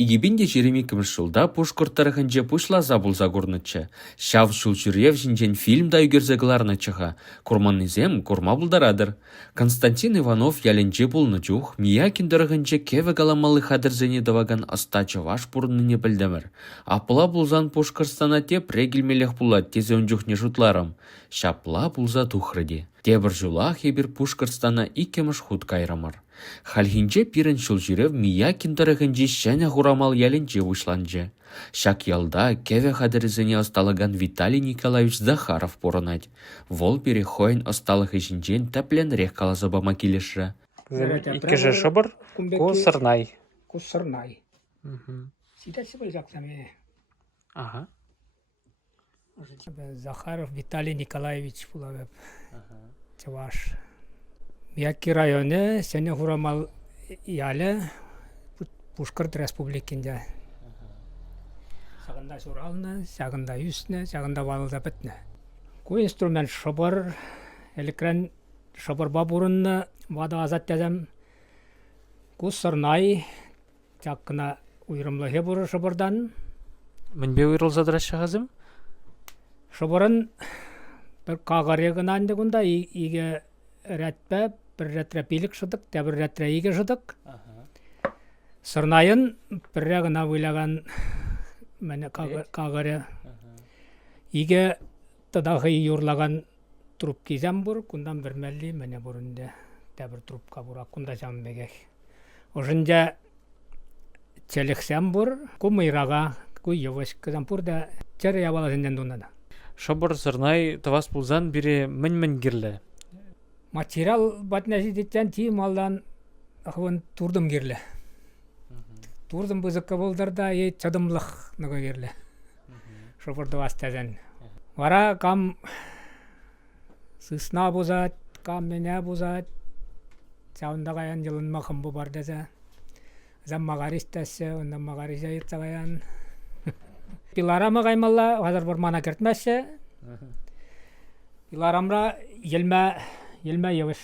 Игибинде 22 жылда пушкорттарыхынче пушлаза булза курныччы. Шав шулчурев жинчен фильм да үгерзегларны чыха. Курманнизем курма булдарадыр. Константин Иванов яленче булны чух, мия киндырыхынче кеве каламалы хадырзене даваган астачы ваш пурныне білдімір. Апыла булзан пушкарстана теп регілмелех булат тезе ончухне жутларым. Шапла булза тухрыде. Тебір жулах ебір пушкарстана икемыш худ кайрамыр. Хальхинче пирен шулжирев мия киндырыхынче шәне хурамал яленче ушланчы. Шак ялда кеве хадырзене осталаган Виталий Николаевич Захаров порынать. Вол перехойн осталых ишинчен тәпленрех калазабама келеші. Иккіжі шыбыр, ку сырнай. Ку сырнай. Сидәші бұл жақсаме. Ага. Захаров Виталий Николаевич булавеп. Чаваш. Яки районы сене хурамал ялы Пушкарт республикінде. Сағында суралны, сағында үсіне, сағында валылда бітні. Ку инструмент шыбыр, элекран шыбыр бабурынны вада азат дәдім. Ку сырнай, чаққына уйрымлы хебуры шыбырдан. Мінбе уйрылзадыр ашығазым? Шыбырын бір қағарегін андығында иге рәтпәп, бір рәтрәпилік шыдық, тәбір рәтрәйге шыдық. Сырнайын бір рәгіна ойлаған мәне қағары. Иге тыдағы юрлаған труп кезем бұр, күндан бір мәлі мәне бұрынды тәбір трупқа бұра, күнда жам бәгек. Ожында челіксем бұр, ку мыйраға, ку еваш кызам бұрда чәрі ябала зенден дұнады. Шыбыр сырнай тывас бұлзан бірі мін керлі. Материал батнәсі деттен тиім алдан ақывын турдым керлі. Турдым бұзыққа болдарда ей чадымлық нүгі керлі. Шыбырды бастазан. Вара кам сысна бұзат, кам мене бұзат. Чауында қаян жылын мақым бұ бардаза. Зам мағаристасы, ондан мағариза ертсағаян. Пиларамы қаймалла, қазір бір мана кертмәсі. Пиларамра елмә евіш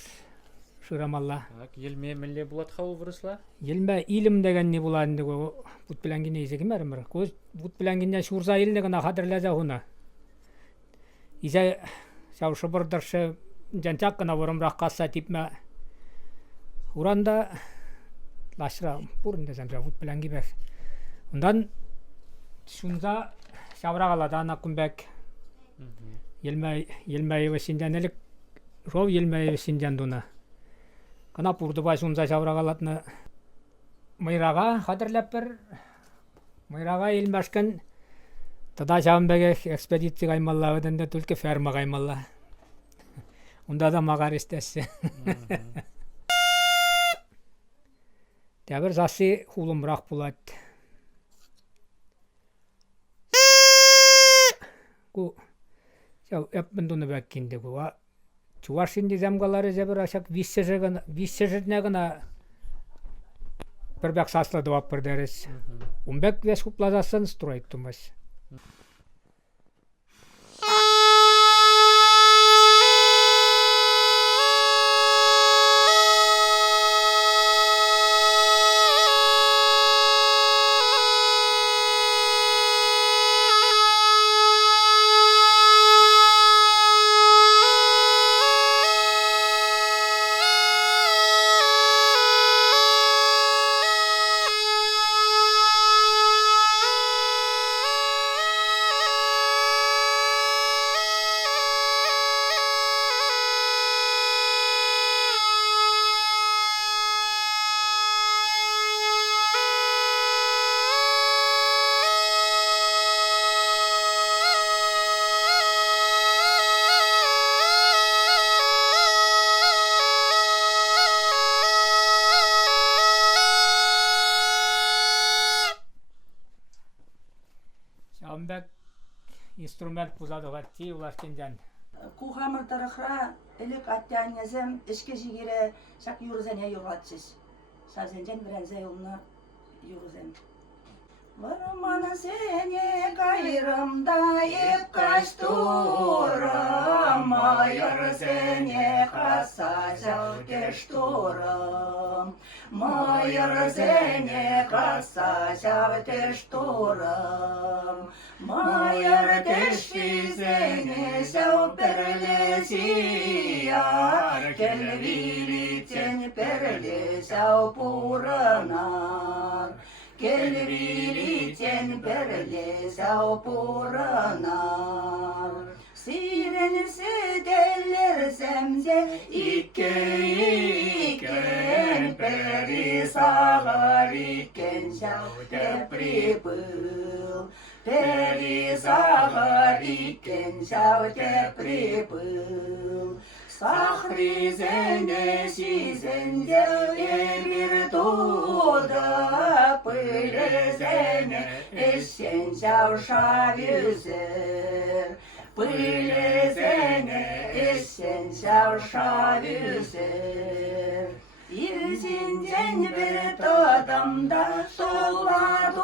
шырамалла. Елме мүлі бұлат қауы вырысла? Елмә илім деген не бұладынды көй бұт біләнгіне езегім әрімір. Бұт біләнгіне шурза елдігіна қадырләзі хуна. Изе шаушы бұрдыршы жанчаққына вұрымрақ қасса типмә. Уранда лашыра бұрында замша бұт біләнгі бәк. Ондан шунза шаврағаладан ақын бәк. Елмә евісінден әлік Ров елмәйі синден дуна. Кана пурды бай сунза шаврағалатны мыйраға қадырләп бір. Мыйраға елмәшкен тада шавынбәге экспедиция қаймалла өдінде түлкі ферма қаймалла. Онда да мағар істесі. Тәбір засы хулымрақ бұлад. Ку әппін дуны бәккенде көва. Чувашинде земгалары жабыр ашак виссежерне гына бір бәк саслады вап бір дәрес. Умбәк вес хуплазасын строит тумас. Шамбек инструмент пузадыға ти улаштенжан. Кухамыр тарахра элек аттянязем эшке жигере шак юрзене юратсыз. Сазенжен бірензе юлна юрзен. Вырманы сене кайрымда еп каштурым, майыр сене каса сәукеш турым. Майыр сене каса сәутеш турым. Майыр тешті сене сәу перлесияр, келвилитен перле сәу пурынар. Келвилитен перле сәу пурынар. Сирен сетелер сәмзе икен, пери сағар икен сәуте прибыл. Пери сағар икен сәуте прибыл. Сахризене сизенде эмир туды, пылезене эссен сәу шавюзер. Пылезене эссен сәу шавюзер. Yüzünden bir tadımda suladıqram,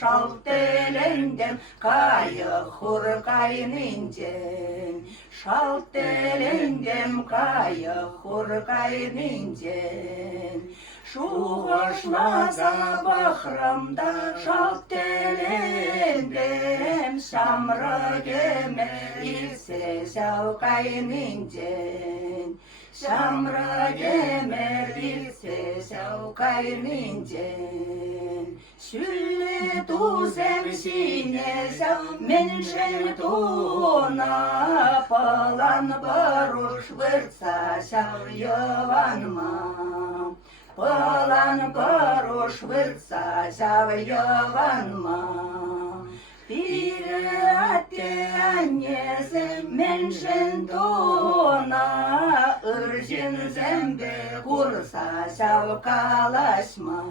şalt telendem kayı hur kayninden. Şalt telendem kayı hur kayninden. Şuğuşlaza baxramda şalt telendem, samra geme ilse sәу kayninden. Şamra gemer bilse sәu kayninden. Sülle tuzem sine sәu menşen tuna, palan baruş vırsa sәu yıvanma. Palan baruş vırsa sәu yıvanma. Piri atte annesi menşen tuna, ırjin zembe kursa sәu kalaşma.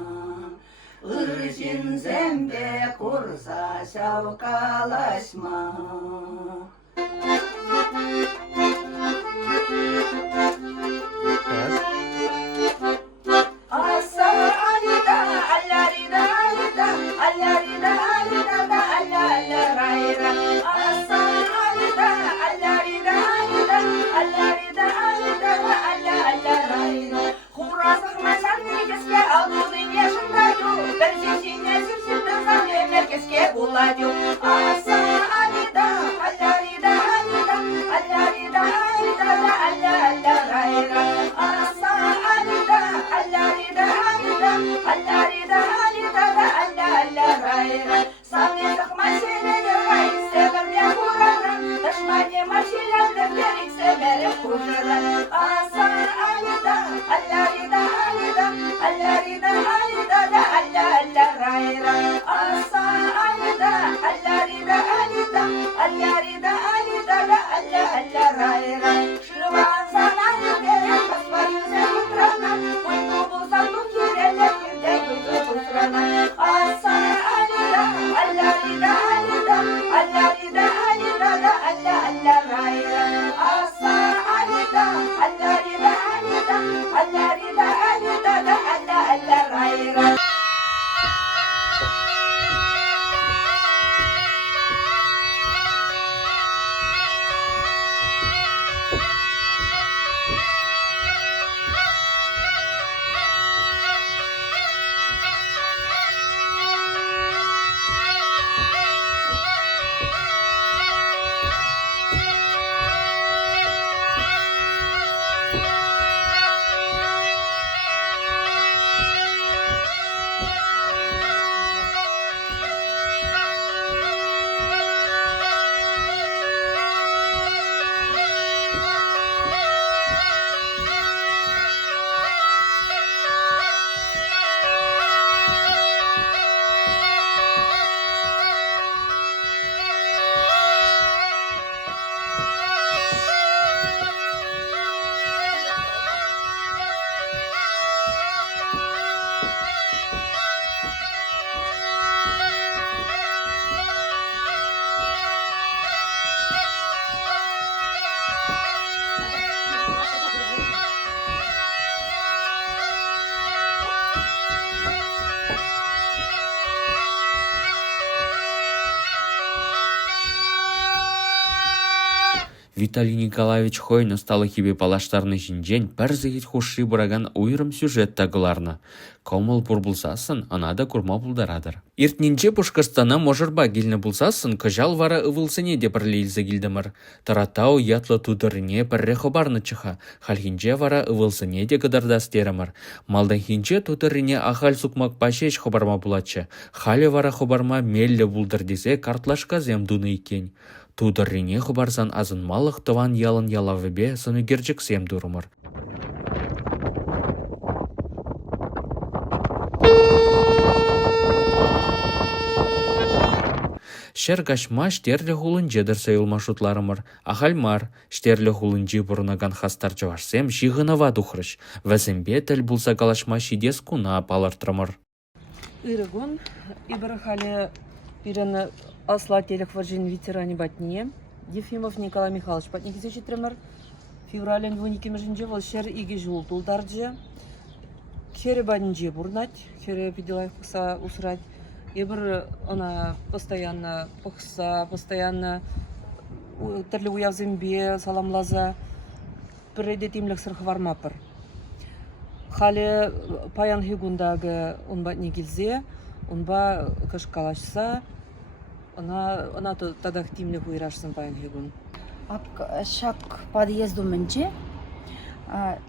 Irjin zembe kursa sәu kalaşma. Asa alida, allarida, alida, allarida, alida, da, allarida. Asa alida, allarida, alida, allarida, alida, da, allarida. Хуразық масан негізге алдудың ешіндайду, бір зесіне сірсіпті заңе меркеске буладю. Аса алида, алларида, алида, алларида, алида, да, алларайра. Аса алида, алларида, алида, алларида, алида, да, алларайра. Самнезық мәселелер ғайсы бірде құрары, дұшмане мәселелер беріксе бәрі құжыры. Аса алида, алларида, алида, алларида, алида, да, алларайра. Аса алида, алларида, алида, алларида, алида, да, алларайра. Шыван сананы берем, қоспар yüze ұтрана, ұйты болсаң бұл керелер, күрде Виталий Николаевич Хойна сталы хибе палаштарны жинжен пәрзігет хуши бұраган уйрым сюжет тағыларны. Комыл бұр бұлсасын, анада курма бұлдарадыр. Иртнинче Пушкарстана можырба келіні бұлсасын, кыжал вара ывылсыне де бірлейлзі келдімір. Таратау ятлы тудырыне пірре хобарны чыха, халхинче вара ывылсыне де кыдардастерімір. Малдан хинче тудырыне ахал сукмак пашеш хобарма бұлатчы. Халі вара хобарма меллі бұлдыр десе картлашка земдуны екен. Тудырыне хобарсан азынмалық тыван ялын ялавыбе сыны герчік сем дұрымыр. Шергашма штерлі хулынжы дырсайыл маршрутларымыр. Ахальмар, штерлі хулынжы бұрынаган хастар жавашсем жиғынава дұхрыш. Вәзімбе тіл бұлса калашма шидес куна палыртырымыр. Ирыгун, Ибрахали Пирен Асла Телех Варжин ветеране Батне, Ефимов Николай Михайлович Батник Тремер, феврален вуники межинже волшер иги жул тулдарджи, хере банджи бурнать, хере пиделай хукса усрать. Ебр она постоянно пухса, постоянно терли уяв зембе, саламлаза, передетимлек сырхвармапыр. Хали паян хигундагы унба негилзе, унба кашкалашса, она тогда активно уйрашсан паян хигун. Шак подъезду менче,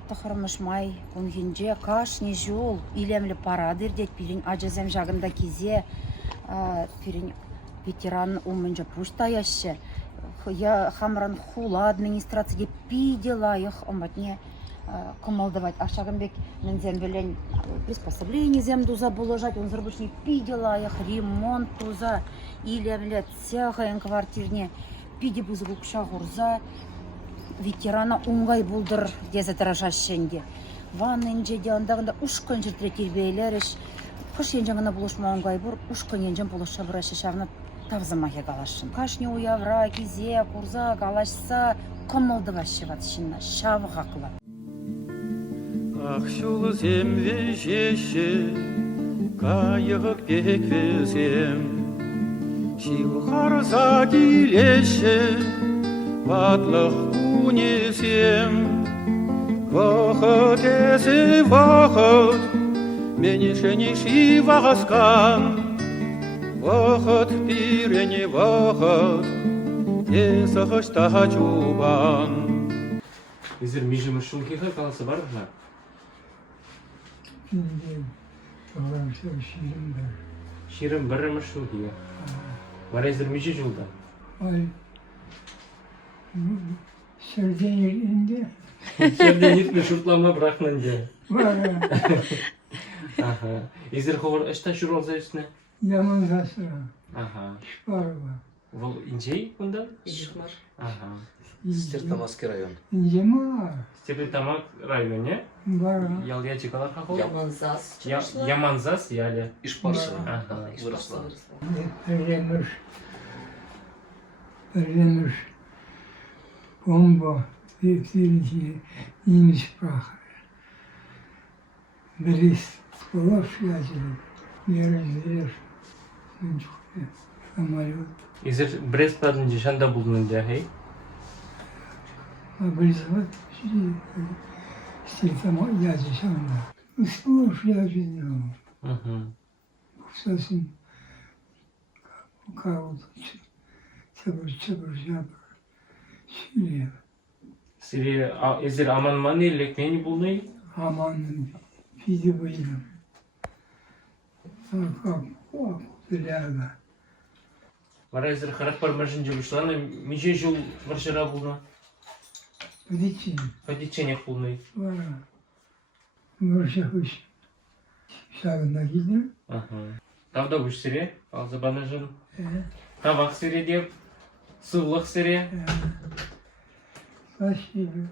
тахармыш май кунгинже кашни жол илемлі парадыр дед пирин ажазем жагында кизе пирин ветеран умынжа пушта яще я хамран хула администрация пидела их оматне комалдывать ашагамбек мензем белен приспособление земду забуложать он зарбушни пидела их ремонт туза илемлі цяхаен квартирне пиде бузгук шагурза ветерана уңгай булдыр дезе таражашенде. Ванненже деандагында ушкан жертре тербейлериш. Кыш енжаңына булышма уңгай бур, ушкан енжан булыша бұрашы шағына тавзамахе галашын. Кашне уявра, кизе, курза, галашса, комылды башыват шинна, шавы хақыла. Ақшыл земве жеші, кайығып бек везем, шил қарза келеші, батлық унесем, вақыт есі вақыт, мені шенеші вағасқан, вақыт пирене вақыт, есі қышта чубан. Езір межімі шулкеға қаласы бар ма? Ширім бірімі шулкеға. Бар езір межі жылда? Сәрден елінде Шерден етме шұртлама бірақнанде. бара Езір қоғыр ішта жүр олза үстіне? яман засыра шпарова. Бұл инжей бұнда? Ишмар. Стертамасский район. Инжема Стерлитамак район, не? бара. Ялия чекалар қақол? Яманзас. Яманзас, Яля. Ишпарсына выросла. Перемыш бомба впереди немец праха. Берись сполов связили, не разделишь. Самолет. Езір Брест падынды шанда бұлдыңында, хей? Обрезать стильтама язи шанда. Сполов язи не совсем каут. Çabır. Şimdi Сире, езір аман-маны лекмені бұлдай? aman pide bayılım. Kalk, bilaga. Бара езір қырық бар мәржін жылышланы, меже жыл варшыра бұлна? Пойдите, Фадиченек бұлдай? вара. Варшахыш. Шагына gidelim. Тавда бұш сире, ал забана жын. Тавақ сире деп, сывлық сире. Спасибо.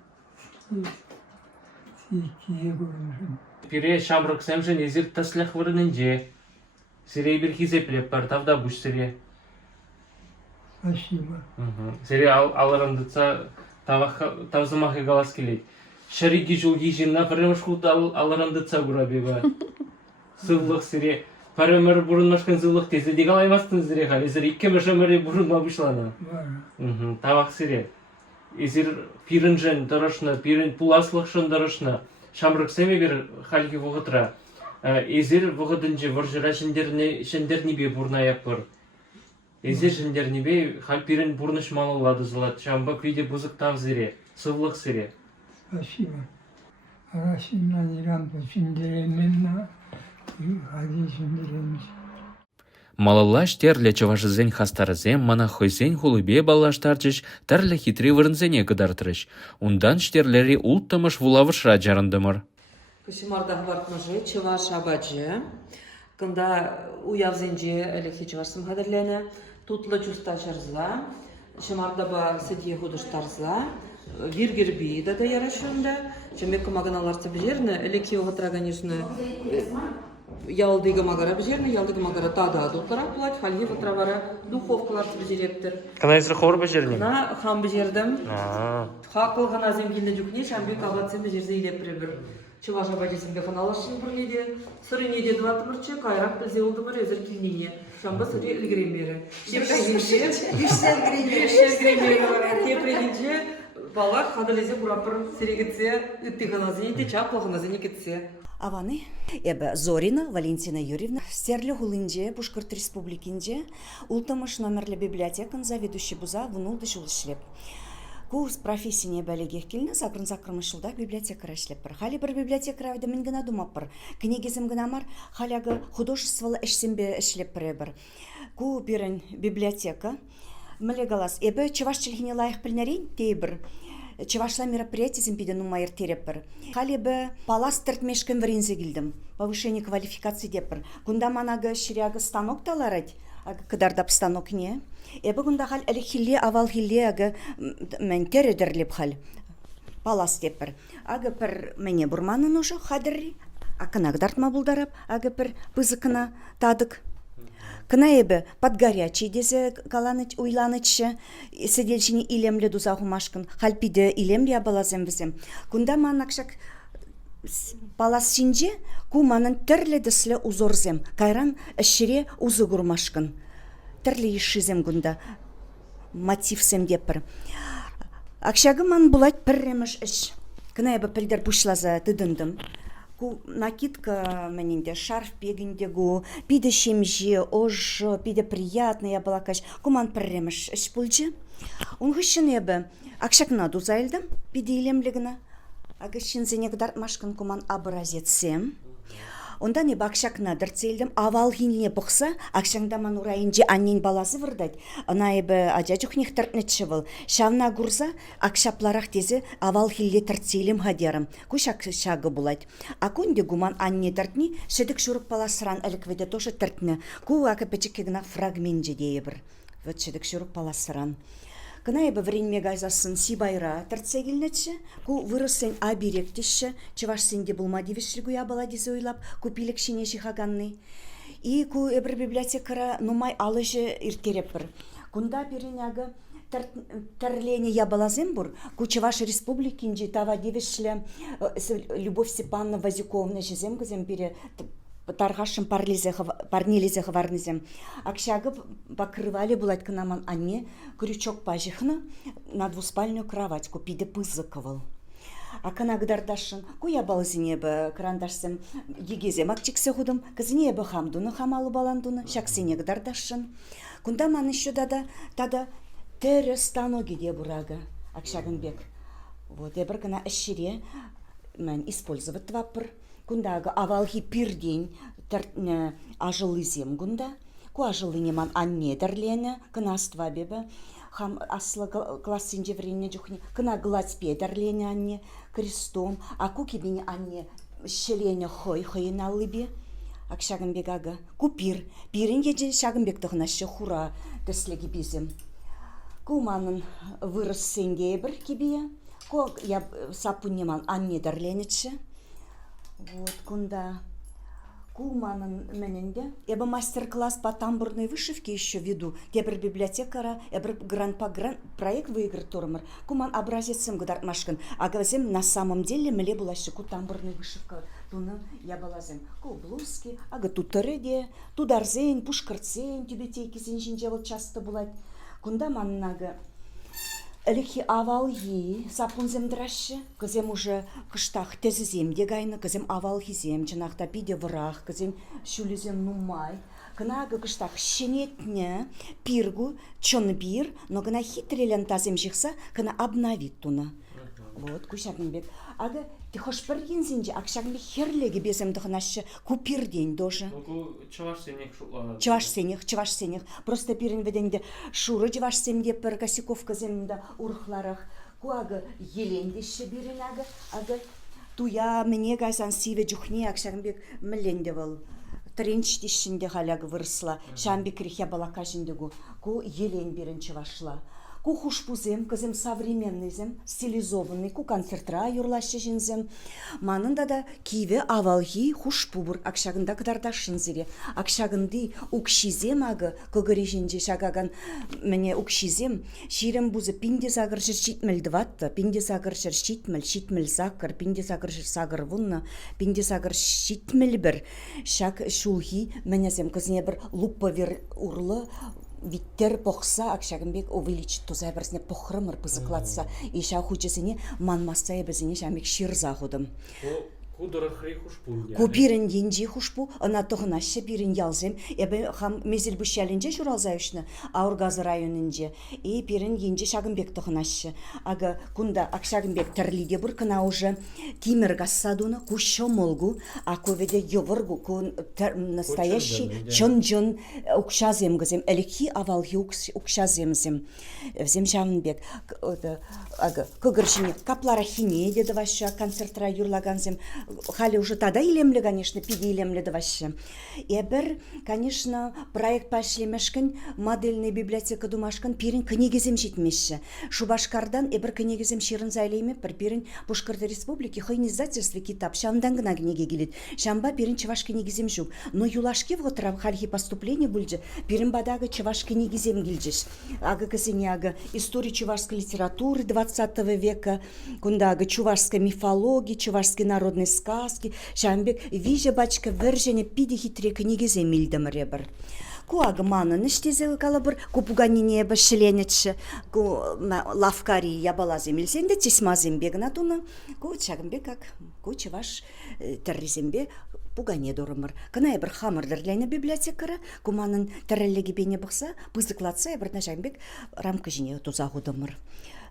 Тикие görmüşüm. Пире шамрық сәмжін езір таслях вырынынже. Сире бір хизеплеп бар, тавда бұш сире. Спасибо. Сире алырындыца тавзымақы қалас келейді. Шариги жылги жинна паремыш құлды алырындыца бұра беба. Сывлық сире. Паремір бұрынмашқан сывлық тезі дег алаймастын сире қал. Езір икке мәші мәрі бұрынма бұшлана. Vara. Тавақ сире. изир пиринжен дырышны, пирин пуласлықшын дырышны, шамрық семе бір халги вғытра. Изир вғытынжы вұржыра шендерні бе бұрнаяқ бір. Изир шендерні бе хал пирин бұрныш малылады зылат. Шамба күйде бұзықтав зіре, сыллық зіре. Спасибо. Арасından İran düşündürenlerine hadi düşündürenmiş. Малалаш терлі чывашызен хастарызен, мана хойзен хулыбе балаштарчыш, тәрлі хитри вырынзене кыдартырыш. Ундан штерлері улттымыш вулавышра жарындымыр. Кышымарда хвартмажы, чываш абаджы. Кында уявзенже әліхи чывашсым хадырлене. Тутлы чуста жарза. Шымарда ба сәдие худыштарза. Виргер бейда да ярашында. Чемеккі маганаларцы бжерні. Әліхи оғытра, конечно, ялдыгы магара бжерні, ялдыгы магара тада адутлара плать. Хальги фотравара духовкаларцы бжеректір. Кана изир хор бжерни? На хам бжердім. Хақыл ғана земгелді жүкне, шамбек ағатсын бжерзе илеп бір. Чываш абадесінде фаналашын бірледі. Сыры неде дватымырчы, кайрақ білзе олдымыр өзір келмейне. Шамба сыры үлгіремері. Тепредінче балақ қадылезе құрапыр сірегітсе, үтті ғаназыне, чақыл ғаназыне кетсе. Аваны, Зорина Валентина Юрьевна, стерлі ғылынже, Пушкарт Республикинже, ултымыш номерлі библиотекан заведущий буза вунулды жыл ішлеп. Курс профессияне бәлегех келіні закрын жылда библиотекара ішлеп бір. Халі бір библиотекара авды мен гына думап бір. Книгезім гына мар, халяғы художестволы ішсембе ішлеп бір. Ку бірін библиотека, мүлі галас, ебі чываш чілгіне лайық білнерейн, тей бір. Чывашла мероприятие зимпиден умайыр тереппір. Халі бі палас тіртмешкін варензе келдім. Повышение квалификации деппір. Кунда манағы ширяғы станок таларад, кыдардап станок не. Эбі кунда хал әлі хилле, авал хилле ағы мән тередірлеп хал. Палас деппір. Ағы пір мәне бұрманын ұжы хадырри. Акынақ дартма бұлдарап, ағы пір пызықына тадық. Кына эбі под горячий дезе каланыч уйланычы, сәделшіне илемлі дузағымашқын, халпиді илемлі абалазем бізем. Кунда манақшак палас синже, ку манын тірлі діслі узорзем, кайран әшіре узы күрмашқын. Тірлі ешізем күнда мотивсем депір. Акшағы ман бұлайт пірреміш іш. Кына эбі пілдер бұшлаза тыдындым. Ку накидка менинде шарф пегинде гу, пиде шемже, ожо, пиде приятный балакаш, куман пірреміш іш пульчы. Унгышын ебі, акшакна дузайлдым, пиде илемлігіна. Агышын зенек дартмашкын куман образетсем. Ондан ебі акшакна дырцелдім, авал хинле бұқса, акшаңда ман урайынже аннен баласы вырдайд. Она ебі ажа жүхнех тыртнычы был. Шавна гурза, акшапларақ тезі авал хилле тырцелім хадерім. Күш акшағы булайд. Акунде гуман анне тыртни, шедік шурық паласыран әлікведе тошы тыртны. Ку акы печекегіна фрагменже дейбір. Вот шедік шурық паласыран. Кына ебі вренме гайзасын сибайра тыртсе келнетші, ку вырысын абиректіші, чывашсенде бұлма девішлігу ябала дезе ойлап, купилік шене жихаганны. И ку эбір библиотекара нумай алыжы иртереппір. Кунда берінәгі тірлене ябалазем бұр, ку Чываш республикинже тава девішлі Любовь Степановна Вазюковна жезем гізем бере тарғашым парнелезе хварнызем. Акшағы покрывали булать к наман анне крючок пажихна на двуспальную кровать купиде пызыковал. А канагдардашын куя балзине бі крандашсем егезем акчиксе худым, кызыне бі хамдуны хамалы баландуны, шаксене гдардашын. Кунда ман еще тада тәрі станоги де бурага, акшағын бек. Вот, ебір кына әшіре мән использовать вапыр. Кундагы авалхи пирдень ажылы зем гунда. Ку ажылы неман анне дәрлене, кынаства бебі. Хам аслы классинже вренне жүхне, кына глацпе дәрлене анне, крестом. А ку кебене анне шелене хой-хойын алыбе. Акшағын бегага. Ку пирін еже шағын бектіғына хура дәслегі безем. Ку манын вырыс сенге бір кебе. Ку сапун неман анне дәрленечі. Вот, кунда куманын мененде. Я бы мастер-класс по тамбурной вышивке еще веду. Я бы библиотекара, я бы проект выиграть тормор. Куман образецем гдартмашкан. А говорим, на самом деле мне была еще тамбурная вышивка. Туны я была зем. Ку блузки, ага тут тореде, тударзень, пушкарцень, тюбетейки зенжинже вот часто булать. Кунда маннага Элихи авалги сапунземдраще, кызем уже кыштах тезезем дегайны, кызем авалгизем, чынақта пиде врах, кызем шулезем нумай. Кынагы кыштах щенетне пиргу, чон бир, но гына хитрелен тазем жихса, кына обновит туна. Вот, кушагынбек. Ага, ты хош пергензинже, акшагынбек херлеги безем дыхнаще купирдень тоже. Чуваш сенех шула. Чаваш сенех. Просто пирен веденде шуры чаваш сенде пер косяковка земда урхларах. Куага елендеше бирен ага. Туя мне гайсан сиве джухне акшагынбек млендевал. Тренч тишінде халяг вырсла. Шамбек рихя балакашиндегу. Ку елен бирен чавашла. Ку хушпузем, кызем современныйзем, стилизованный, ку концертра юрлашы жинзем. Манында да киве авалги хушпубур акшагында кыдардашын зире. Акшагынды укшизем агы, көгірі жинже шагаган мне укшизем, ширем бузы пинде загыр жыр шитмел дватты, пинде загыр жыр шитмел закыр, пинде загыр жыр сагыр вунна, пинде загыр шитмел бір. Шак шулги менезем кызне бір лупа вер урлы, Виттер похса акшагынбек увеличит тузай бірсіне похрымыр пызықлатса. Иша хучесіне манмастай бізіне шамек шир захудым. Кудырахри хушпу. Ку пирен енжи хушпу, ана тоғынашы пирен ялзем. Эбе хам мезел бүшәлінже журалзайышны, Аургазы районынже. И пирен енжи шагынбек тоғынашы. Ага кунда акшагынбек тірлиде бір кына уже тимір гассадуна, ку шомолгу, а коведе йовыргу, ку настоящий чон-жон укшазем гызем, элеки авалги укшаземзем. Взем шагынбек. Ага көгіршіне каплара хине деді ваша концертра юрлаганзем. Хали уже тогда илемле, конечно, пиди илемле да вообще. И бір, конечно, проект пашлемешкен, модельная библиотека думашкан, пирин книгизем житмеші. Шубашкардан бір книгизем ширын зайлейме, пирин Пушкарда республики, хойн издательстве китап, шамдан гына книги гилит. Шамба пирин чеваш книгизем жук. Но юлашки в отрав хальхи поступления бульджи, пирин бадага чеваш книгизем гильджиш. Ага казиняга, история чувашской литературы 20 века, кундага чувашской мифологии, чувашской народной сказки, шамбек вижа бачка вержене пиди хитре книги земильдам ребр. Куаг мана ништезе калабыр, купуганине башленече, ку лавкари ябала земельсенде тесма зембегна туна, ку чагымбе как, ку чеваш терризембе пугане дорымыр. Кына бір хамырдырлайна библиотекара, куманын тәреллеги бене бұқса, пызыклатса бір нажамбек рамка жіне тузағудымыр.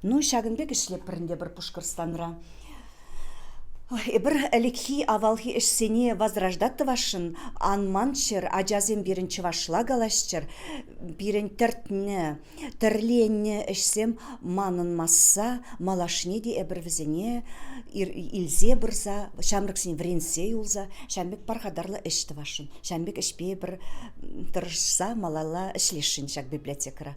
Ну, шагынбек ішлеп бірінде бір Пушкарстанра. Бір әлекхи авалхи ішсене возрождатты вашын, анманчыр, ажазем бірін чывашла галашчыр, бірін тіртіне, тірленне ішсем манын масса, малашне де әбірвізіне, илзе бірза, шамрыксен вренсе юлза, шамбек пархадарлы ішті вашын. Шамбек ішпе бір тұрышса, малала ішлешін шак библиотекара.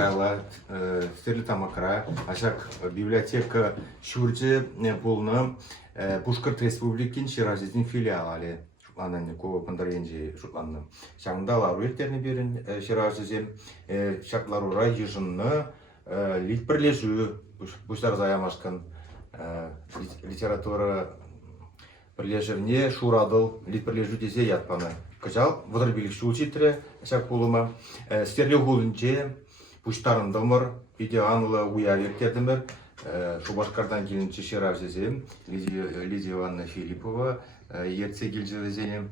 гайла, стерлі тамакра, ашак библиотека шурджи полны Пушкарт Республикин Ширазидин филиалы. Шукланан кова пандаренжи шукланным. Шаңда лару ертеріне берін Ширазидин, шакларура ежынны лит бірлежу, бұштар заямашкан литература бірлежірне шурадыл, лит бірлежу десе ятпаны. Кыжал, вұдыр білік шу учитрі, шак болыма, стерлі ғолынче, бұштарындымыр, видеоанлы уя ертердімір, Шубашкардан келінші Ширазидин, Лидия Ивановна Филиппова, ерте келжевезенем.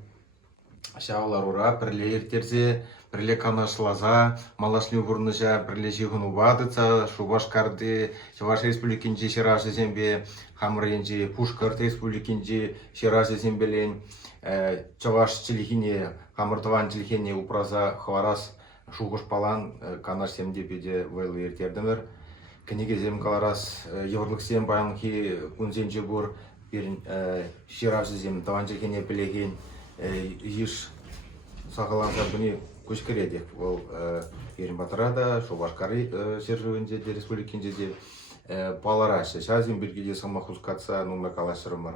Шағыларура, бірле ертерзе, бірле канашлаза, малашлы вұрныжа, бірле жиғыну бадыца, Шубашкарды, Чуваш Республикинжи Ширазидинбе, Хамренжи, Пушкарт Республикинжи Ширазидинбелен, Чуваш Челихине, Хамыртыван Челихине упраза Хварас, Шуғыш палан, канаш семдепеде вайлы ертердімір. Кенегезем каларас еврлыксем баянхи кунзенче бур берин Ширазидин таванчекене пелеген еш сағаланса бұны көшкіредек. Ол берин батырада, Шубашкары сержуінде де, республикінде де паларашы. Шазин білгеде самахускатса нумай калашырымыр.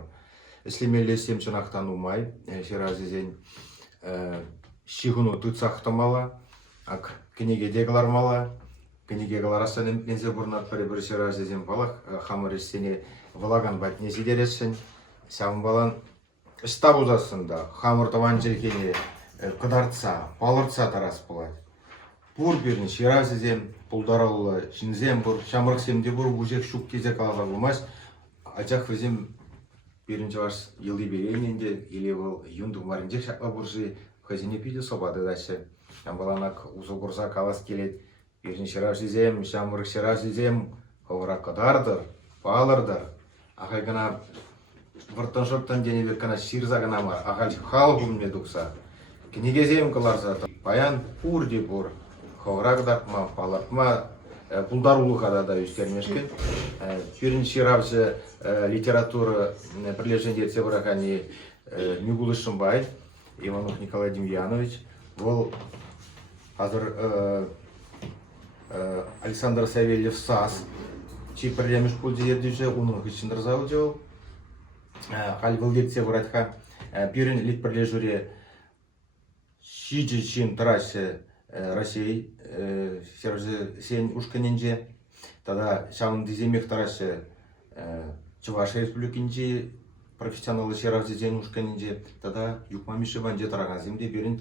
Іслемелі семчынақтан умай Ширазидин шиғыну тұтсақтымала, кенеге деглармала, Книги Галарасан мензе бурнат бір Ширазидин балақ хамыр влаган бат не сидересін, сам балан іста бұзасында хамыр таван жеркене қыдартса, палыртса тарас болады. Бұр берін Ширазидин пұлдаралы жінзем бұр, шамырықсемде бұр бұжек шук кезек алға болмас, ачақ візем бірінші ваш елді берейненде, или бұл юндық марынжек шақла бұржы хазине пиде собады дайшы. Баланак ұзы бұрза калас келет. Бірін Ширазидин, шамырық Ширазидин, ховыра қыдардыр, палырдыр. Ағай гына вұрттан-шұрттан денебек гына ширза гына бар. Ағай хал бұлме дұқса. Кенегезем қыларса, баян пұр де бұр. Ховыра қыдартма, палыртма, пұлдар ұлықада да өскермешкен. Бірін Ширазидин литература бірлежен ерте бірақаны Мигулышын бай, Иванов Николай Демьянович. Бұл қазір Александр Савельев Сас, чей бірлеміш бұл жердежі, оның күшіндір зау жау. Қалбыл кетсе бұратқа, бірін лит бірлежуре шиджи чин тарасы Россия, сен ушканенже, тада шамын диземек тарасы Чуваш Республикинже, профессионалы Ширазидин ушканенже, тада юкмамиші банже тараған земде бірін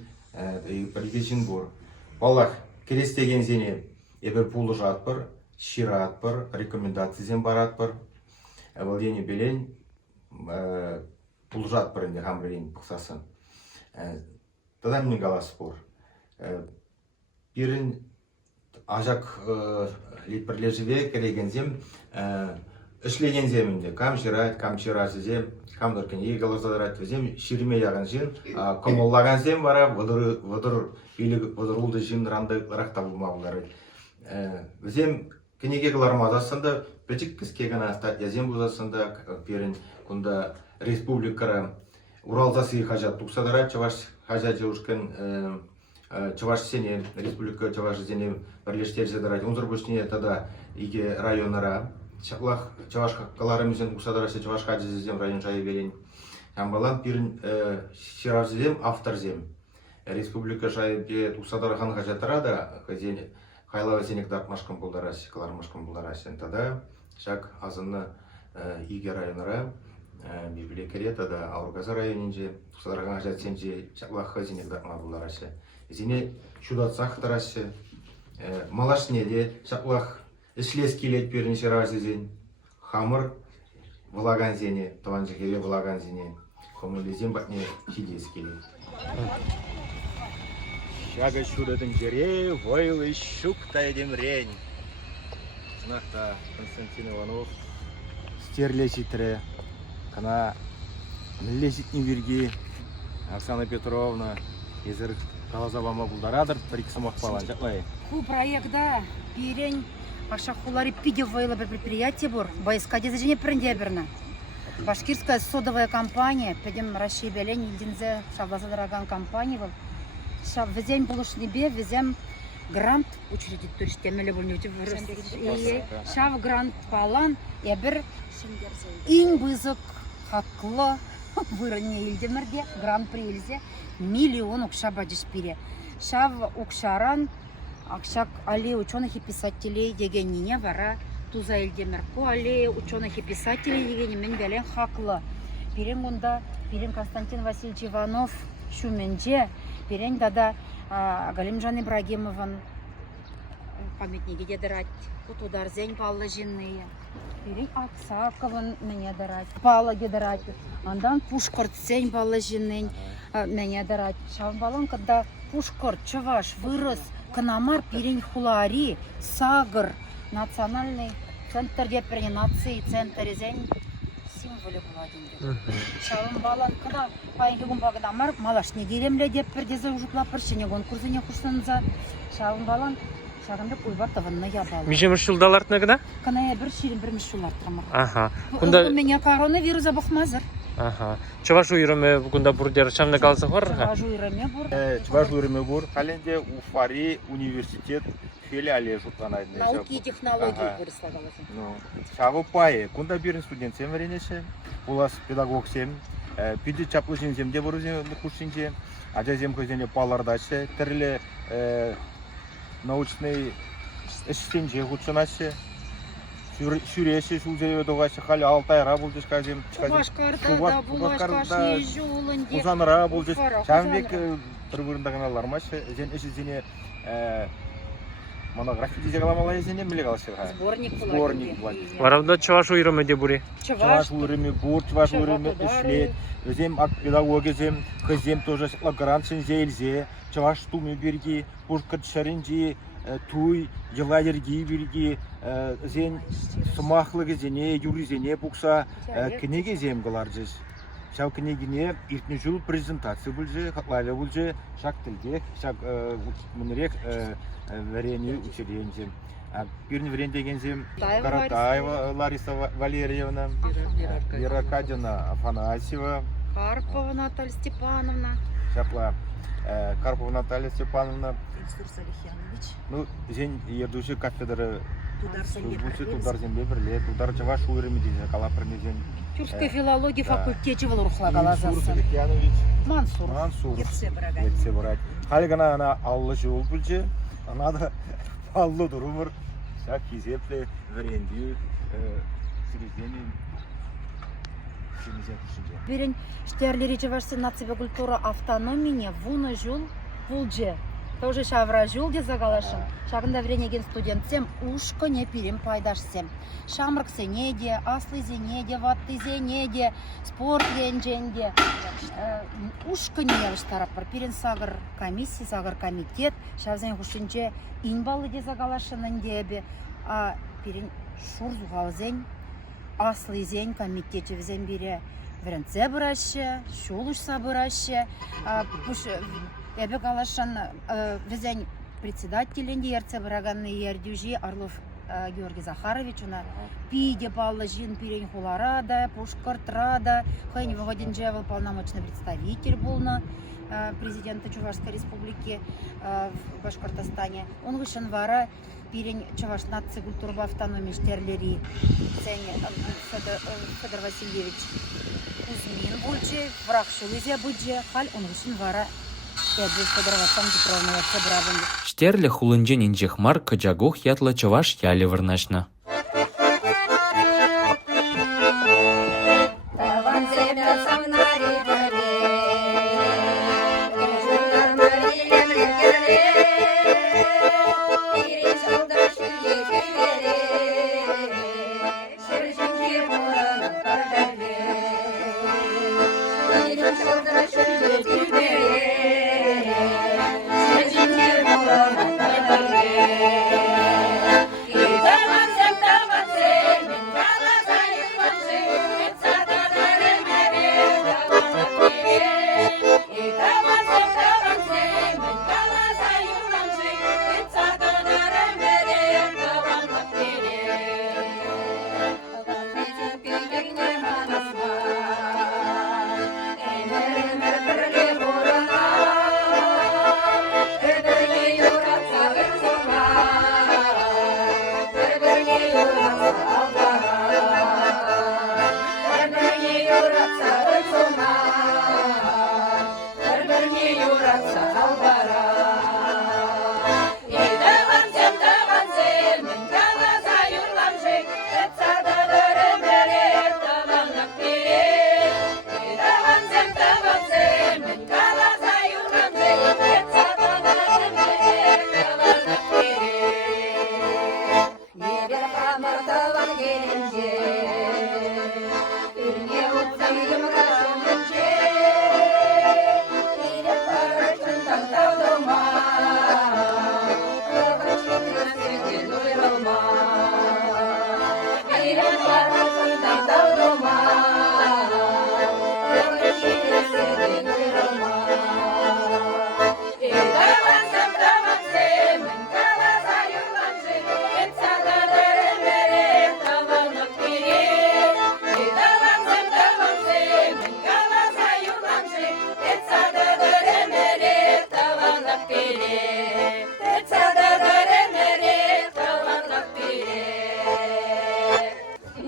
білгешін бұр. Балақ керестеген зене ебір пулы жатпыр, шира атпыр, рекомендациязен бар атпыр. Валдені белен пулы жатпыр енді хамрелен пұқсасын. Тадан мен қаласы бұр. Бірін ажақ летпірлежіве керегензем, үшлеген земінде, кам ширайт, кам Ширазидин, кам дұркен егілізадырайт візем, ширме яғын жин, комоллаған зем бара, вұдыр ұлды жин ранды рақта бұлмағылары. Візем кенеге қылармадасында, бәчік кіске ғана статья зем бұзасында, берін күнда республикара Уралзасы хажат тұқсадарайт, Чуваш хажат жауышкен Чуваш сене, республика Чуваш сене бірлештер жедарайт, ұнзыр бұшне тада иге районара, Чуваш қаларымызен ұқсадарайсы Чуваш хажызем район жайы берен. Амбалан бірін Ширазидин автор зем. Республика жайы ұқсадархан хажатарада, Хайлава сенек дартмашкан бұлдарасы, қалармашкан бұлдарасы. Тада шак азынны иге районара, библиотекаре тада Аургаза районинже, ұқсадархан хажатсенже шаклаққа сенек дартма бұлдарасы. Зене шудатсақ тарасы, малашне де шаклақ ішлес келет берін Ширазидин, хамыр влаган зене, таванжекеве влаган зене, комылезен батне хидес келет. Шага шудатын жере, войлы щукта едем рень. Знақта Константин Иванов, стерлечитре, кана міллесітні берге, Оксана Петровна, езір қалазабама бұлдарадыр, бір-екі самақ балан, жақлай. Ку проекта берен Ашахулари пиде войлы бір предприятие бұр, байыска дезежене пренде берна. Башкирская содовая компания, педем Россия белен, елдензе шаблаза дороган компания был. Везем булыш небе, везем грант учредить төриштемеле бөлнөчү шав грант палан бир иң бызык хаклы вырыне илдемерде грант приэлзе миллион укша бажыш бире шав укшаран акшак аллея ученых и писателей деген нине вара туза илдемерко аллея ученых и писателей деген мен белен хаклы бирен гунда бирен Константин Васильевич Иванов шуменже бирен дада Галимжан Ибрагимован памятники дедырать кутудар зень паллажинные бирен Аксакован мене дырать пала дедырать андан Пушкарт зень паллажинень мене дырать шавбалан когда Пушкарт чаваш вырос Канамар пирень хулари сагр национальный центр депрени нации центр зень символы буладин шавын балан когда пайги гумбагда мар малашне геремле деп пердезе ужутлап першене конкурсыне кушсанза шавын балан шагында куйбатовынна ябал Межемиш жылдалартына гына? Каная бир ширин бир мишулар трамар Ага. Кунда меня коронавируса бахмазыр Ага. Чаваш уйрыме бугунда бурдер чамна калса бар? Чаваш уйрыме бур Чуваш уйрыме бур халенде Уфари университет филиале жутланайды. Науки и технологии бурислагаласын. Ну, шавы пайы. Кунда бирин студент сем веренеше. Улас педагог сем. Пиди чаплышын земде бурузен кушинче. Ажа зем көзене палардачы. Тірлі научный эшсенже худшынасы. Шүресі шулжеве доғашы хали алтайра бұлдыш қазем. Башқарда да булашқашны жолын деп. Узанра бұлдыш. Шамбек бір бұрындағыналар машы. Зен эші зене монография дизе каламала эзене миле калышыга. Сборник Владимир. Варавда чаваш уйрыме де бури. Чаваш уйрыме бур, чаваш уйрыме ишлет. Өзем педагогизм, кызем тоже грант сензелзе. Чаваш туме берги, пушкарт шаринжи, туй, еладерги берги, зен сымахлыгы зене, юри зене букса, книги зем галаржыз. Шау книгине иртне жыл презентация бульже, хатлайла бульже, шак тилдек, шак мунрек варенье учреждением. Пирни варенье дегензем Каратаева Лариса Валерьевна, Вера Кадина Афанасьева, Карпова Наталья Степановна, Шапла Карпова Наталья Степановна. Ну, зен ердуши кафедры Тудар земле берле, Тудар Чаваш уйрыме дизе калапырны зен. Тюркской филологии факультете был рухлагалазасы. Мансур. Etse брать. Хали гана ана аллы жол бульже, ана да аллы дурумыр. Шак кизепле варенье, сирезени. Берен штерлери чавашсы нация культура автономине вуна жул бульже. Тоже шавра жул де загалашын. Шагында вренеген студентсем ушко не пирим пайдашсем. Шамрак сенеде, аслы зенеде, ватты зенеде, спорт енженде. Ушко не явыш тараптар. Пирин сагыр комиссия, сагыр комитет. Шавзен хушинче инбалы де загалашынын дебе. А пирин шур зуғалзен, аслы зен комитет везен бире. Вренце бұрашы, шулуш сабырашы. Эбе галашан везень председателен ерце браганный ердюжи Орлов Георгий Захарович уна пиде балла жин пирень хуларада, Пушкартрада, хайн вогодинже полномочный представитель был на президента Чувашской республики в Башкортостане. Он вышен вара пирень Чуваш нации культурба автономии штерлери Федор Васильевич Кузьмин бульче, враг шулызе будже, халь он вышен вара Штерле хулынжен инжехмар каджагох ятла чаваш яле вырнашна.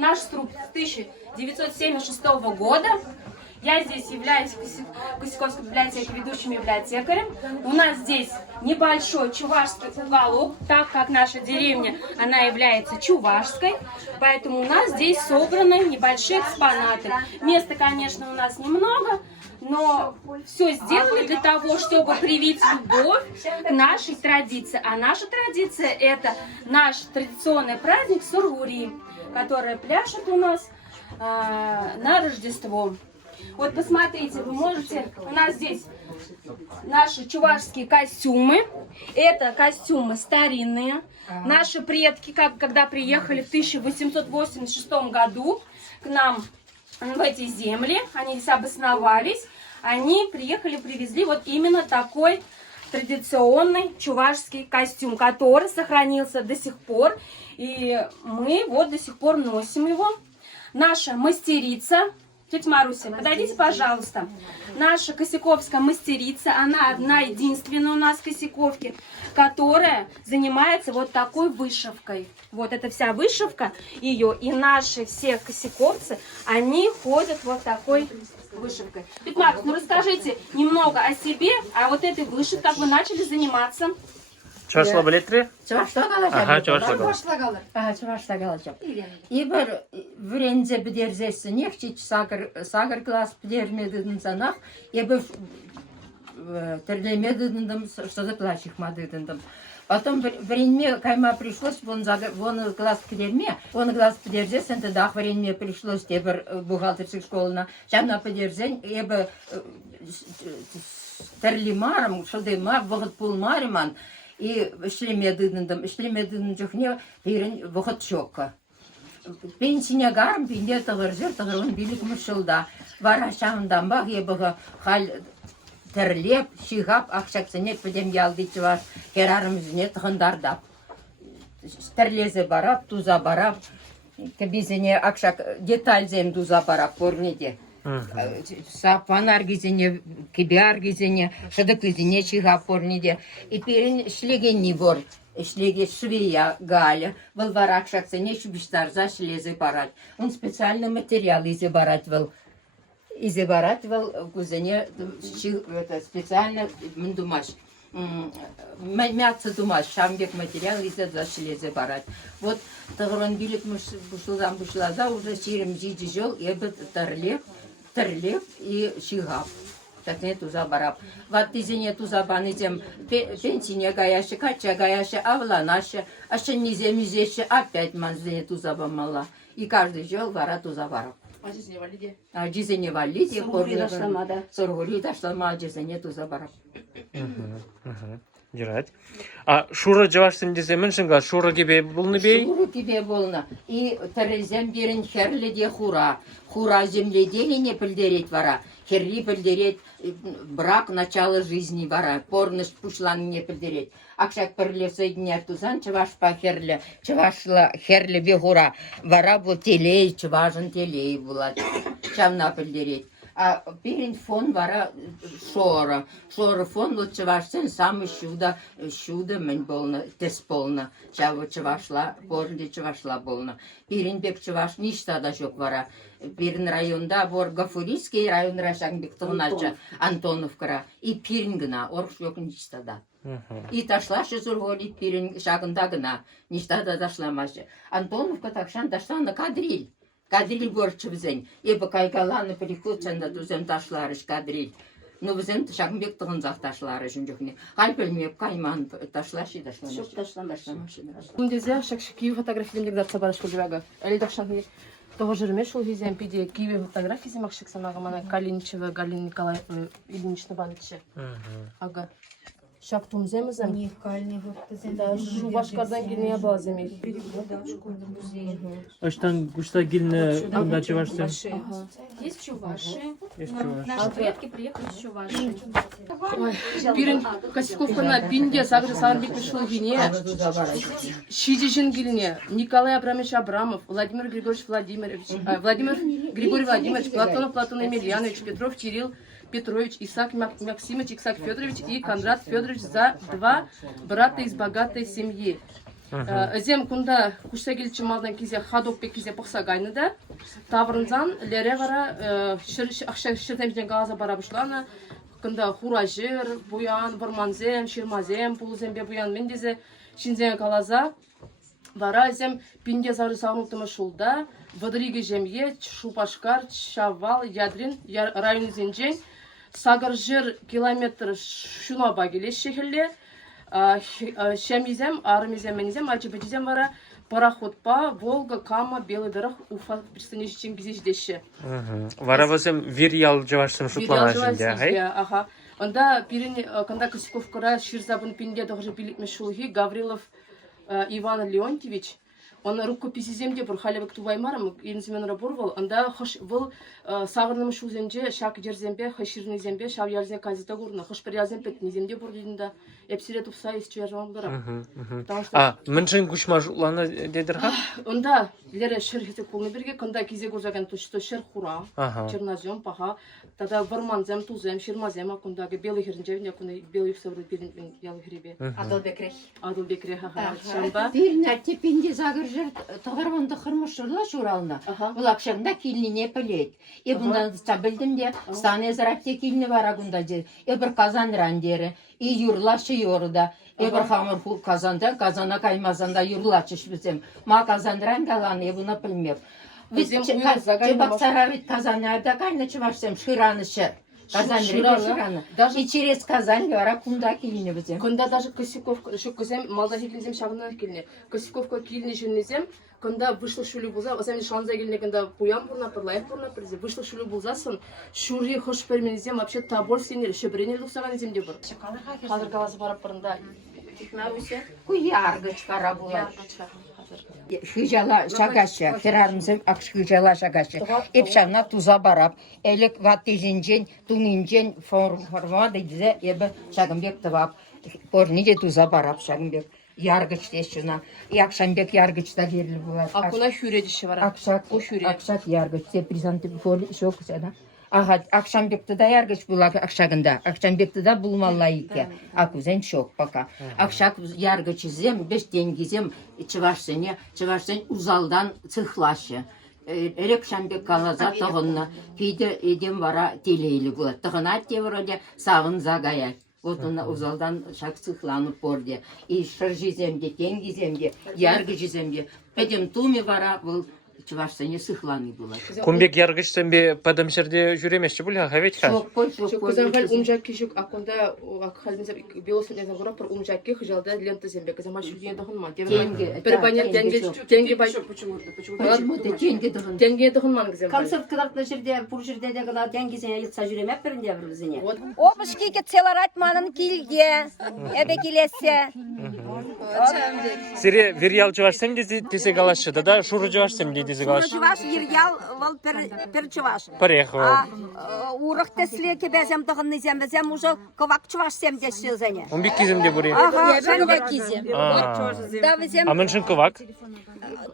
наш струп с 1976 года. Я здесь являюсь в Косяковской библиотеке ведущим библиотекарем. У нас здесь небольшой чувашский уголок, так как наша деревня, она является чувашской. Поэтому у нас здесь собраны небольшие экспонаты. Места, конечно, у нас немного, но все сделано для того, чтобы привить любовь к нашей традиции. А наша традиция – это наш традиционный праздник Сургури, который пляшет у нас на Рождество. Вот посмотрите, вы можете, у нас здесь наши чувашские костюмы. Это костюмы старинные. Наши предки, когда приехали в 1886 году к нам в эти земли, они здесь обосновались, они приехали, привезли вот именно такой традиционный чувашский костюм, который сохранился до сих пор. И мы вот до сих пор носим его. Наша мастерица, тетя Маруся, подойдите, пожалуйста. Наша косяковская мастерица, она одна единственная у нас в Косяковке, которая занимается вот такой вышивкой. Вот это вся вышивка ее, и наши все косяковцы, они ходят вот такой вышивкой. Тетя Маруся, ну расскажите немного о себе, а вот этой вышивкой, как вы начали заниматься. Чувашла билетри? Чувашта қалачам. Ага, чувашта қалачам. Ага, чувашта қалачам. И бір вренде бідерзесіне, хчич сагыр класс бідермедігін санақ, и бір тірлемедігіндім, что-то плачық мадығындым. Потом время кайма пришлось, вон класс бідерме, вон класс бідерзес, енді дақ время пришлось, те бір бухгалтерских школына, жамна бідерзен, и бір тірлемарым, шылдыма, вғыт пулмарыман, и шлемедындым жүхне берін вғыт шоққа. Пенсия гарым, пенде тығырын билік мұшылда. Вара шағындан бақ, ебігі қал тірлеп, шиғап, ақшақсыне пөдем ялды чываш, керарымызіне тығындардап. Тірлезе барап, туза барап, кебезіне ақшақ детальзем туза барап, көрнеде. Сапанар кезене, кебяр кезене, шыдық кезене шығап көрнеде. И перін шлегенні бор, шлеге швея галя, был варак шақсыне шубиштарза шлезе барат. Он специальный материал изе барат был. Изе барат был кузене специально думаш. Мяться думаш, шамбек материал изе за шлезе барат. Вот тағырын билік бұшлаза уже шерім жиді жол, ебі тірлеп и шиғап. Так не туза барап. Вот тизене туза банызем пенсине гаяшы, кача гаяшы, авланашы, ашы низем изеші, опять манзене туза бамала. И каждый жол вара туза барап. А жизнь валиде? А жизнь валиде, Сургури ташлама, жизнь туза барап. Дирать. А шура жавашсын десемен шынға шура кебе болны бей? Шура кебе болны. И тәрізем берін херледе хура. Хура земледеліне пілдерет вара. Херли пілдерет брак начала жизни вара. Порныш пушланне пілдерет. Акшак пірле соединер тузан чывашпа херле. Чывашла херле бе хура. Вара бұл телей, чыважын телей булат. Чавна пілдерет. А перед фон вара шора. Шора фон вот чавашсен самый шуда мен болна, тес полна. Чава чавашла, порнде чавашла болна. Перед бек чаваш ништа да жок вара. Перед районда бор Гафурийский район рашан бек тугнача Антоновкара. И пирингна, орш жок ништа да. И ташлашы Сургури пиринг шагында гына. Ништа да ташламашы. Антоновка такшан ташлана кадриль. Кадриль борчы бізен. Ебі кайгаланы переходчанда дүзен ташларыш кадриль. Ну бізен шағынбек тұғынзақ ташлары жүн жүхіне. Қай білмеп кайман ташлашы ташламашы. Шоқ ташламашы. Мындезе Киев фотографиялемдек датса бараш көлбегі. Әлі дақшаны тоғы жүрме шул кезен пиде Киев фотографиясы мақшық самаға мана Калиничева Галина Николаевна Ильинична банычы. Ага. Шак тумземізім. Уникальный вот Да, Шубашкардан келіне базымен. Оштан гушта гильне кунда чувашсы? Есть чуваши. Есть чуваши. Наши предки приехали из Чуваши. Бирин Косяковкана Пинде Сагры Санбек пришел Гине. Шидижин Гильне. Николай Абрамович Абрамов, Владимир Григорьевич Владимирович, Платонов Платон Емельянович, Петров Кирилл Петрович, Исаак Максимович, Исаак Федорович и Кондрат Федорович за 2 брата из богатой семьи. Өзем кунда кушса келчі малдан кезе ходок бек кезе пықса гайны да. Таврынзан лере вара ақша шыртамжден газа бара бұшланы. Кында хуражыр, буян, варманзем, ширмазем, пулызембе буян мендезе шинзен калаза. Вара зем пинде зары сағынықтымы шулда, вадыриге жемге, шупашкар, шавал, ядрин, район зенжен, сағыржыр километр шуна багелес шехілі, шемизем, арымизем, менизем, ачыбетизем вара, пароходпа, Волга, Кама, Белый дорог, Уфа, пристанищен гизеждеші. Вара вазем вирял жавашсым шутланажын, ага. Онда пирин, канда Косяковкара, ширзабын пинде доғжы билікме шулги, Гаврилов Иван Леонтьевич, он рукописи земде бір халевік туваймарым, ерінзімен раборвал, онда хош бұл сағырным шу земде, шак жерзембе, хаширны зембе, шав ярзен казита гурна, хош бір язен петні земде бұр дейдінда, епсире тупса есчу яржамам дыра. Міншін күшма жутланы дедірға? Онда лере шерхетек полны берге, кында кезе көрзаген тұшты шер хура, чернозем, паха, тада варманзем, тузем, ширмазем, акундаге белый херінжевне, акунда белый юксавры берін ялы херебе. Адылбекре, ха-ха, шамба. Пирнәтте пинде загыржыр тағырванды қырмышырла журалына. Бұл ақшамда келіне пілет. Бұндан білдім де, стане зарапте келіне бара күнда де. Бір қазан рандері, юрлашы yorda. Bir hamur kazandan kazana kaymazanda yurlaçış bizim. Ma kazandıran kalanı bunu bilmiyor. Biz bak sarabit kazanlarda kaynaçı başlayalım şıranışı. Kazandırıyor şıranı. И через Казань вара кунда килине bizim. Кунда даже Косяковка, şu кузем малда хилизем шагына килине. Косяковка килине жөнезем. Кунда вышло шулю булза, осами шанза килине кунда пуям бурна пырлайым бурна пырзе. Вышло шулю булзасын. Шури хош перменезем вообще табор сенер, шебренер луксаган земде бар. Hazır kalası barap barında. Yargıç kara bular. Hıcala şagaşı, firarımızın akış hıcala şagaşı. Hepşana tuza barap, elek vattejincen, tumincen forma dedize, ebe şagınbek tıvap. Ornice tuza barap şagınbek. Yargıç deşuna. Akşambek yargıçta gerilir bular. Akuna hüredişi var. Akşak yargıç. Prezanti çok sana. Aha, Akşambek'te de yargıç bulak akşagında. Akşambek'te de bulmalıydı. Aküzen çok baka. Akşak yargıç izem, 5 dengizem çıvarsın uzaldan çıhlaşı. Akşambek kalaza tağınna. Pide edem vara teleyli bulat. Tağına tevrode sağın zagaya. Otuna uzaldan şak çıhlanıp bordi. Şırjizemde, dengizemde, yargıcizemde. Pedem tumi vara bul. Чувашсане сыхланы было. Кумбек яргычтан бе падамшерде жүремешчи бул хавет ха. Çok. Кузангал умжакки жук акунда акхалмиза белосын язан гора пар умжакки хыжалда лента зембе. Кузама шуген дохынма. Пербанет деньги бай. Почему? Деньги дохынман кузам. Концерт кыдартна жерде, бур жерде де гана деньги сене литса жүремеп беринде бир бизине. Обышки кетселер айтманын килге. Эбе келесе. Сире верял чувашсем десе галашы да шуру чувашсем дизе галашы. Чуваш вирял вал пер чуваш. Парехо. Урах тесле кебезем дыгынны зембезем уже ковак чуваш сем дешилзене. 11 киземде бури. Ага, ben de kizem. Da bizim А міншин ковак?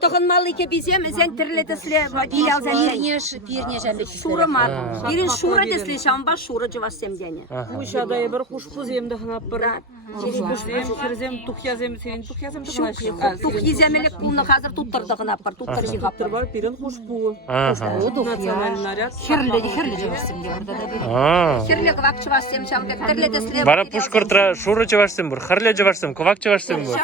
Toğunmalı ki bizim sen terletesle vadiyal sen. Şura mar. Birin şura desle şamba şura cevas semdene. Bu şadaya bir kuşku zemde hanap bir. Kirzem tuhyazem senin tuhyazem Tuhyazemlik bunu hazır tutturdığına par tuttur Tuttur var birin kuşku. Nasyonal naryat. Herle cevas semde orada da bir. Herle kovak cevas sem şamba terletesle. Бара пушкыртра шуру чувашсем бур, харле чувашсем, ковак чувашсем бур.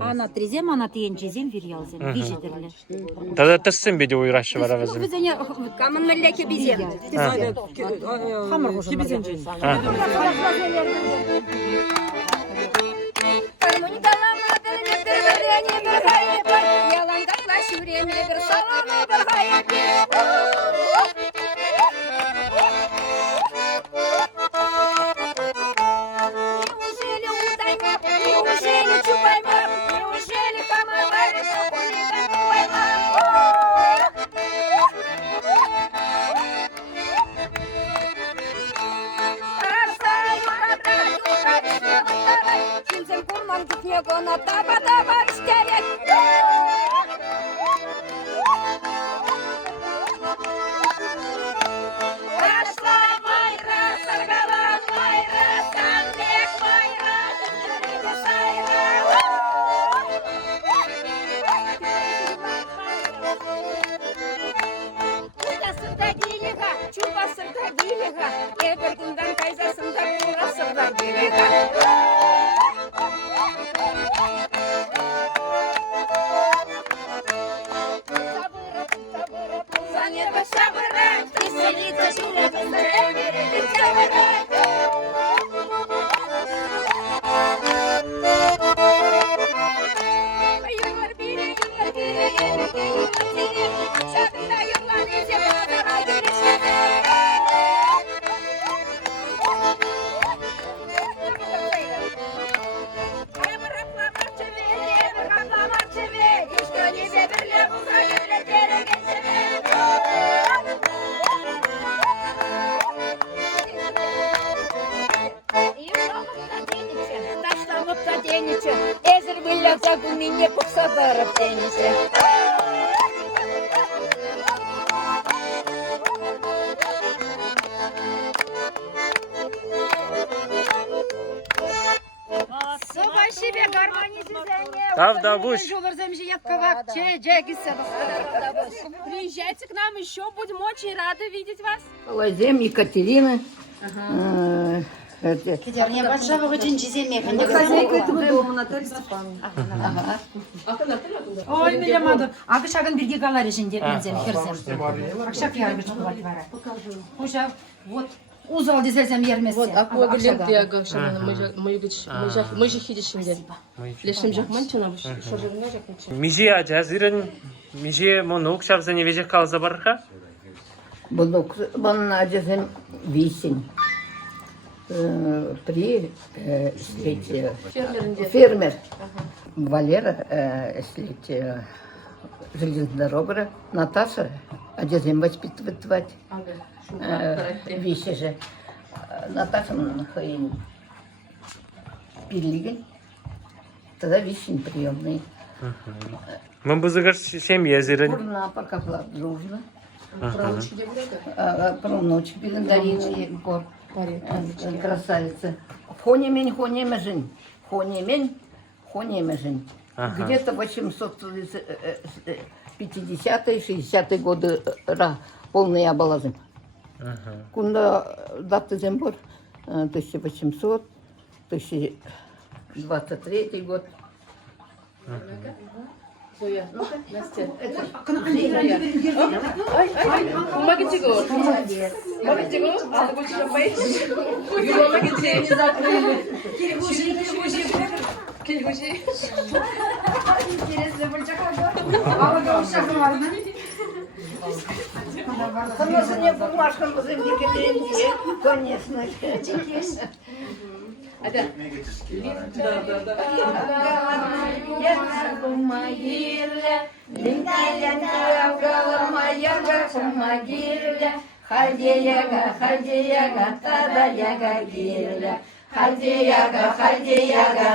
Ana тризем, ана тиенчизем, вирьялзем. Вижедерле. Тада тыссем беде уйрашы бара вазым. Камын меллеке bizim. Хамыр хошам. Кибизенче. Ona taba isteriz. Başlamay rasar galan пықса тенече, әзір білләтса күніне пықса дарып тенече. Собашибе гармонизирование. Да, буш. Приезжайте к нам еще, будем очень рады видеть вас. Лазем Екатерина. Мне большого очень чиземе. Хозяйка этого дома Наталья Степановна. Ой, милямаду. Ағы шағын бірге қалар ішінде мензем керсем. Ақшақ яргыш болады бара. Қоша, вот, узал десесем ермесе. Вот, аква глент я гашана, мы же хидишинде. Лешим жакман чана, что же не жакман. Миже ажазирен, миже монок шавзане вежек қалза барха? Бұның ажызым висен. При фермер Валера железная дорога, Наташа одежем воспитывать вещи же. Наташа нахуй пилигин, тогда вещи приемные. Мы бы загашили семья зирен. Бурна пока была дружно. Правнучки пилендарили гор. Красавица. Хонемень, хонемежень. Хонемень, хонемежень. Где-то 850-е, 60-е годы полный оболазы. Кунда даты зембор 1800, 1023 год. Зоя, Настя. Помогите го. Помогите го. Надо больше шапать. Помогите. Не закрыли. Киргузи. Интересно, больше а вы ушах можно? Конечно, бумажкам возьмите, конечно. Опять. Хальдеяга, тада яга гирля. Хальдеяга,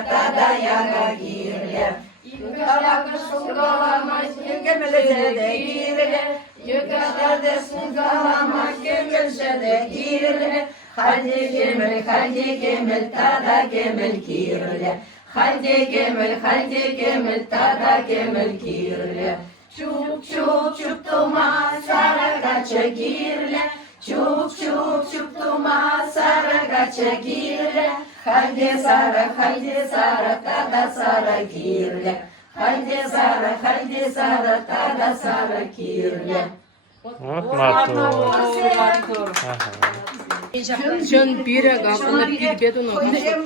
тада яга гирля. Югадага шугалама, кемелжеде гирля. Югадага шугалама, кемелжеде гирля. Halde gemel, tada gemel kirle. Halde gemel, tada gemel kirle. Çup çup çup tuma sara gaça girle. Çup çup çup tuma sara gaça girle. Halde sara, tada sara girle. Halde sara, tada sara girle. Вот мату. Жөн бире гапына бирбедуну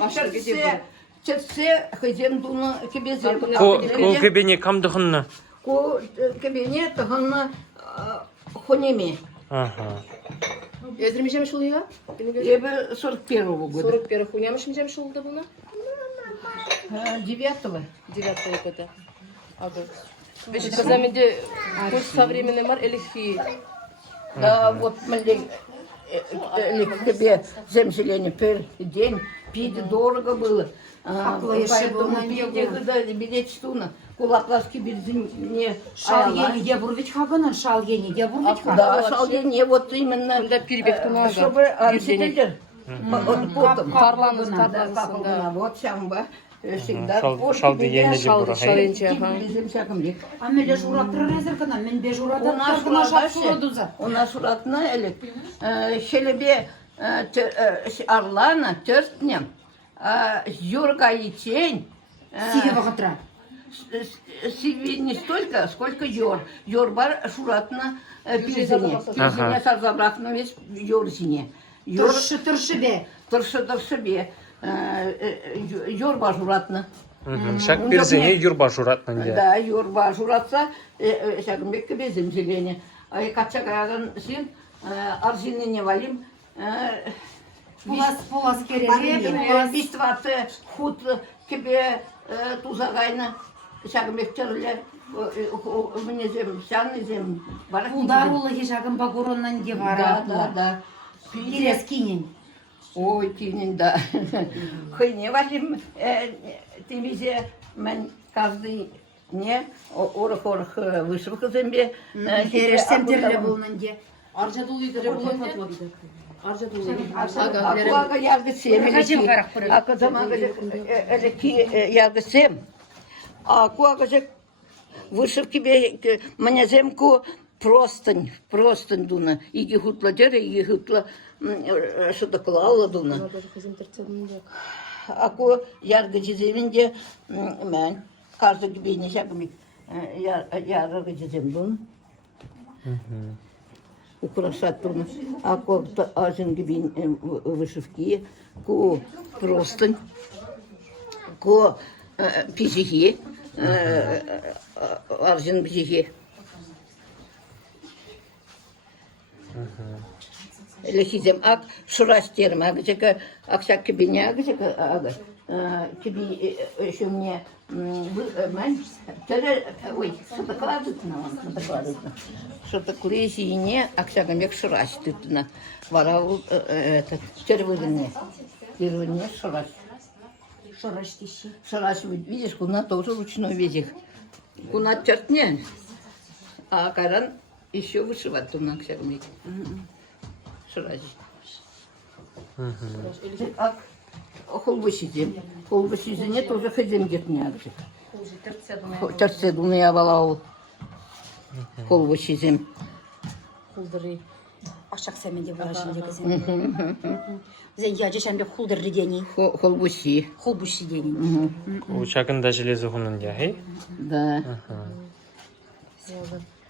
ашыр геде. Чetse хызем дуну кебезе. Ко кебене камдыхынна. Ко кебене таханна хонеме. Ага. Эзримежем шулия? Ебе 41-го года. 41 хунямышым жем шулда буна? 9-го. 9-го года. Ага. Вещь казаменде хоть современный мар элихи. Да, вот мне тебе земселение per день пить дорого было. Поэтому пить когда билет стуна. Кулакласки бензине. Шалгени де бурвич хагана, шалгени де бурвич хагана. Да, шалгени вот именно. Да, перебег чтобы ансетелер. Потом. Карланыз. Вот самба. Всегда. Шалды енеде бурахай. Bizim şakımlık. Амеле журатыр резеркана, мен бе журада У нас уратна элек. Шелебе Арлана törtнем. Юрга и тень. Сиге вагатра. Сиви не столько, сколько Йор. Йор бар шуратна пизине. Пизине сарзабрахна весь Йорзине. Тыршы-тыршыбе. Тыршы-тыршыбе. Йор бар шуратна. Шак пирзене юрба журатнан. Да, юрба журатса, шагымбек кебе земселение. Качак аяган син, арзины не валим. Пулас кереге. Бистваты худ кебе тузагайна. Шагымбек терле. Мне зем, сяны зем. Ударулы хишагын багуроннан де бара. Да. Кирес кинен. Ой, кинен, да. Хыйне васим, темизе, мен каждый не, орох вышивка зембе. Берешсем терле болнанде. Аржадул идере болот. Аржадул. Акуага яргысем, акадамага элеки яргысем. Акуага же вышивки бе маняземку простынь дуна. Иги хутла дере, иги хутла что-то клала дуна. Аку яргы жеземинде мен каждый гибейне шагами яргы жезем дуна. Украшать дуна. Аку ажин гибейн вышивки, ку простынь, ку пижихи, ажин пижихи. Лехизем ак шурастерм, агжека акшак кибиня, агжека ага. Киби еще мне мен ой, что-то кладут на что-то курезине, акшагамек шурастит на варал этот червыне шурас. Шурас, видишь, куна тоже ручной везик. Куна тертне, а каран еще вышивать тут на акшагамек. Холбышизе. Холбышизе нет, уже хозяин детня. Терце дуны я валал. Холбышизе. Хулдыры. Ашак сәменде барашын дегізем. Зен яжы шәмбе хулдыры дени. Холбыши. Холбыши дени. Учакында железо хунунде, хей? Да.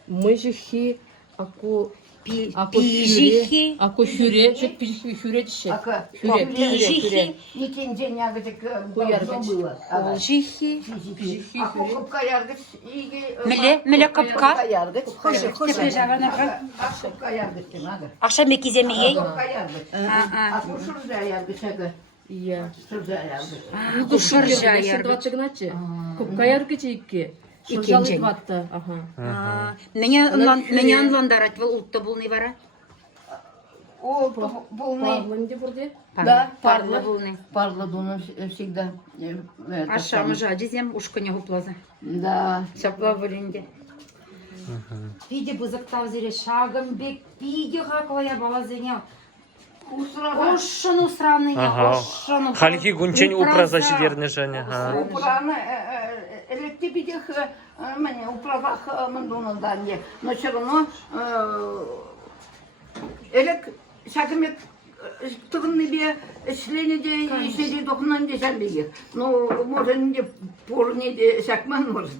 Мыжихи, аку Пижихи. Аку хюре, чет пижихи хюре деше. Пижихи. Не тенде нягдек было. Жихи. Аку копка яргыч. Меле капка. Хошы. Тепе жаванарға. Копка яргыч надо. Ақша мекиземе ей. Копка яргыч. Аку шуржа яргыч. Иә. Шуржа яргыч. Шуржа яргыч. Купка яргыч икки. Икенчен. Меня анландарать был утта булный вара. О, полный. Да, парлы булный. Парлы дуна всегда. Ашамы жадизем ушка не гуплаза. Да. Шапла варенде. Пиде бузактав зире шагом бек пиде хаклая балазеня. Ошын усраныня, ошын. Халихи гунчен упраза жидерне жене. Упраны электибидех мне управах мандундан не. Но все равно элек шагомек тыгынны бе эшлени де ишери докунан де шамбеге. Ну, может не порни де шакман может.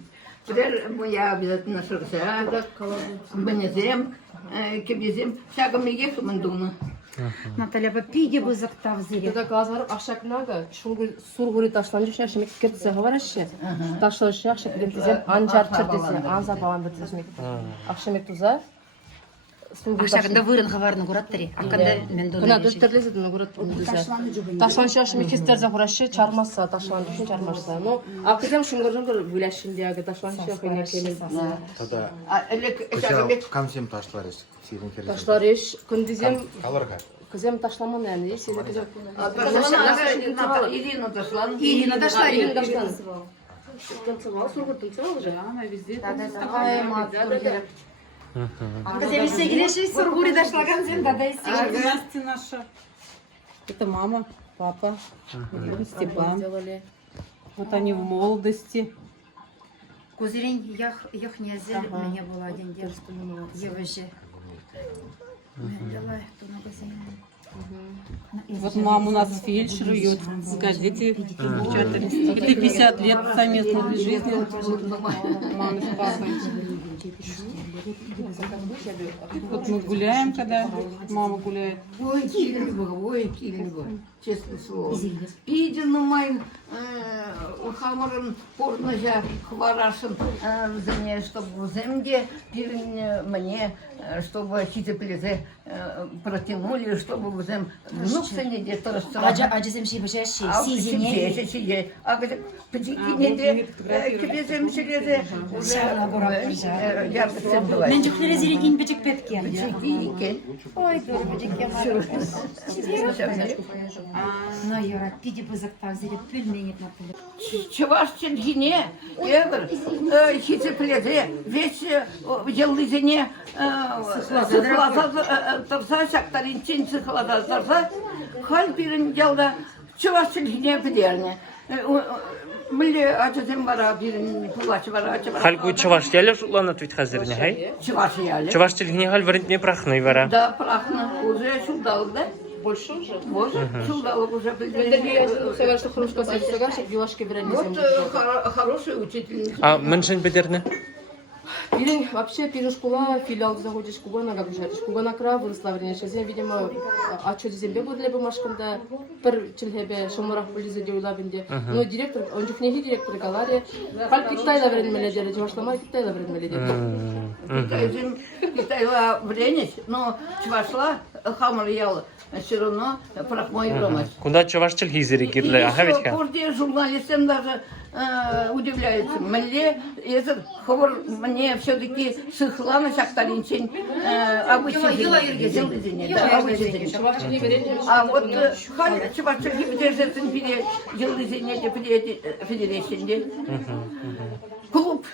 Теперь я обязательно шурса. Банезем, кебезем, шагомеге мандуна. Наталья пиде бузактав зире. Когда газар ашакнага, шунгу сургури ташланды шашмек кетсе говораще. Ташлашы ашак дентизем анжарчыр десе, анза балан бетсемек. Ашмек туза. Ашагында вырын хабарны гураттыри. Аканда мен доны. Кына дөстерлезе дона гурат десе. Ташланшы ашмек кестер загурашшы чармаса, ташланды чармаса. Ну, акызем шунгур бүләшин диагы ташланшы хыйна келе. Тогда элек шагомек камсем ташларыш. Ташларыш күндизем Каларга. Кызем ташламан yani. Еседе кызем. Ирина ташлан. Ирина ташлан. Танцевал, сургур танцевал же, она везде. Кызем сегиреши сургури дашлаган зен дада Настя наша. Это мама, папа, Степан. Вот они в молодости. Кузерин ях не зел, меня была один день. Евже. Вот мама у нас фельдшер, ее с газеты печатали. Это 50 лет совместной жизни мамы с папой. Вот мы гуляем, когда мама гуляет. Ой, килинго, честное слово. Пидину мою Хамырын порножа хварашын зене, чтобы земге мне, чтобы хитеплезе протянули, чтобы зем внуксене где-то расстроили. Acızım şey bıçak şey. А Sizine. а где пятикине де кибезем шелезе уже яркостен бывает. Ben cüklere zilin in bıçak petken. Пятики. Ой, dur bıçak yaman. No yara pidi bızıktan zili pülmeyin na pülü. Чувашчин гине, евр, хитеплезе, весь елызене тұрса, шақтаринчен сықлада тұрса, хал бірін елда чувашчин гине білеріне. Мүлі ачызым бара, бірін пулачы бара, ачы бара. Халку чуваш ялы шулана твит хазырне, хай? Чуваш ялы. Чуваш телгіне хал варентне прахной вара. Да, прахны, уже шулдалық, да? Больше уже? Может, шулдалық уже білдеріне. Сказали, что хорошо сказать, что Юлашки брали. Вот хороший учитель. А меншин бедерне? Пирин вообще пирин школа, филиал заходишь Кубана, как уже Кубана крав, выславление. Сейчас я, видимо, а что земле будет либо машканда, пер челхебе шоморах полизе делабинде. Но директор, он же книги директор галаре, хал Китайла времени лидер, чувашла Китайла времени лидер. Китайла время, но чувашла хамар яла. Все равно прахмой громадь. Куда чуваш телгизери кирле, ага ведь ка? Порде журналистам даже удивляются. Мне все-таки сыхлана шахтаринчен обычный. А вот хали чувашчылги держатся перед Елызине Федерейшнде. Клуб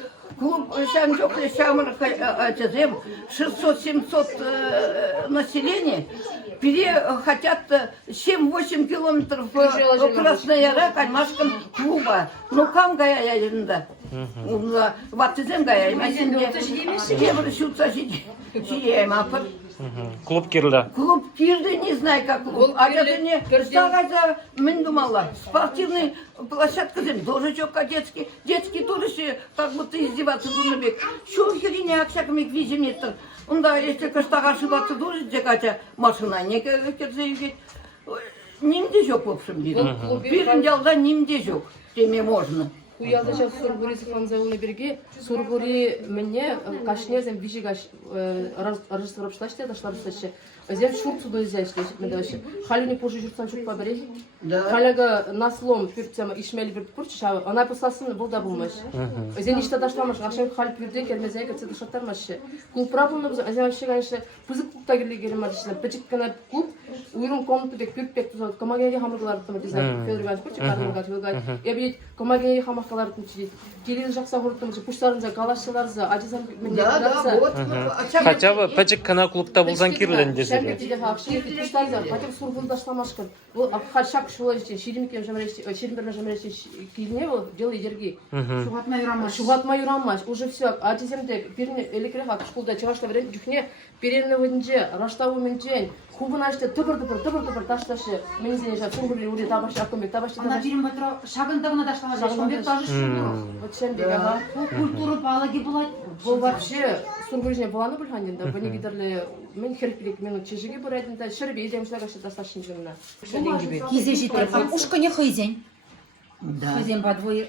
сам жокле шамар ачазем 600-700 населения. Хотят 7-8 километров Краснояра, Кальмашкан клуба. Ну, кам гая yerinde. Ватызем гая. Евро шутса сидеем, а Клуб кирле. клуб кирды, не знаю как клуб. А я не стагайда, мен думала, спортивный площадка зем, тоже чокка детский. Детский тоже все, как будто издеваться думали. Что херня, всякими квизиметр. Онда, если каштага ошибаться тоже, декатя машина, не керзеюге. Нимде жок, в общем, деле. Первым делда нимде жок, теме можно. Уялда сейчас Сургури Сыхланзауны берге, Сургури мне кашнезем вижигаш разработчиклаште дашларыстаще. Зем шурцу дозяшлеш медаше. Халюни позже журцан шурт побереги. Халяга наслом пюртсама ишмели бир пурча, она посласын был да булмаш. Зем ништа дашламаш, ашем хал пюрде келмезеге кетсе шатармаш. Клуб правильно, зем вообще, конечно, пузык клубта герлигери маршина. Печиккана клуб, уйрун комнату дек пюрт тузат. Комагеге хамырларды тезен. Федор Иванович пурча кармыгат велгай. Я бит комагеге хамакаларды чили. Келин жақса хуртым, пуштарынза, галашчыларза, ажизам мен. Да, вот. Хотя бы пачеккана клубта булзан кирлен дезели. Пуштарза, хотя сургунда шламашкан. Бұл хашак шулайши, ширимкен жамреши, ширимбермен жамреши килне ол дело идерги. Шугатма юрамаш. Уже все. Ажиземде бирне элекреха школда чавашта время жүхне перенне вынже, раштаву менжен. Кубынашты тыбыр ташташы. Мен зене жап сургури ури табаш акымбек табаш. Она бирин батра шагындагына дашлама жашмамбек даже шуму. Вот сен бега. Культура балаги булат. Бұл вообще сургурижне баланы булхандинда. Бани гидерле мен херпилик минут чежиге бурадинда. Шербе идемшлага что достаточно зимна. Кизе житер. Ушка не хызень. Да. Хызень подвой.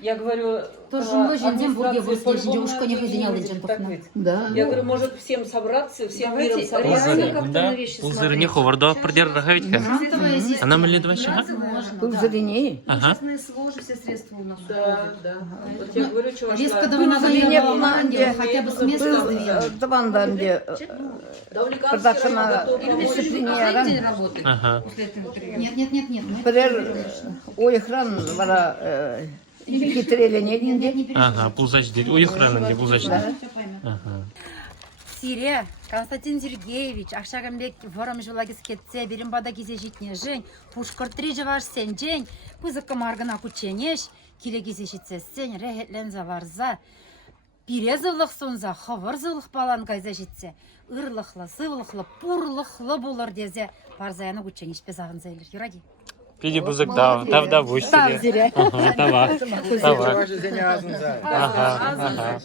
Я говорю, Тоже мы жендем бурге вырастежінде ушка не хызень алынчан тухна. Да. Я говорю, может всем собраться, всем миром собраться. Пулзырыне ховарда придер равитка. Она мали два шага? Пулзырыне. Ага. СВО все средства у нас. Да. Вот я говорю, что Резко давай хотя бы с места сдвинуть. Таванданде. Продакшена дисциплинера. Ага. Нет. Ой, экран вара хитрели негде. Ага, пулзач дед. Ой, охрана не пулзач. Ага. Сире, Константин Сергеевич, Акшагамбек вором жулагис кетсе, берем бада кизе житне жень, пушкар три жаваш сен жень, пузыка маргана кученеш, киле кизе житсе сен, рехетлен заварза, пирезылық сонза, хавырзылық балан кайза житсе, ырлықлы, сывылықлы, пурлықлы болар дезе, парзаяны кученеш безағын зайлыр, юраги. Пиди бузык тавда вуш тебе. Ага, тава. Тоже земля азынза. Ага.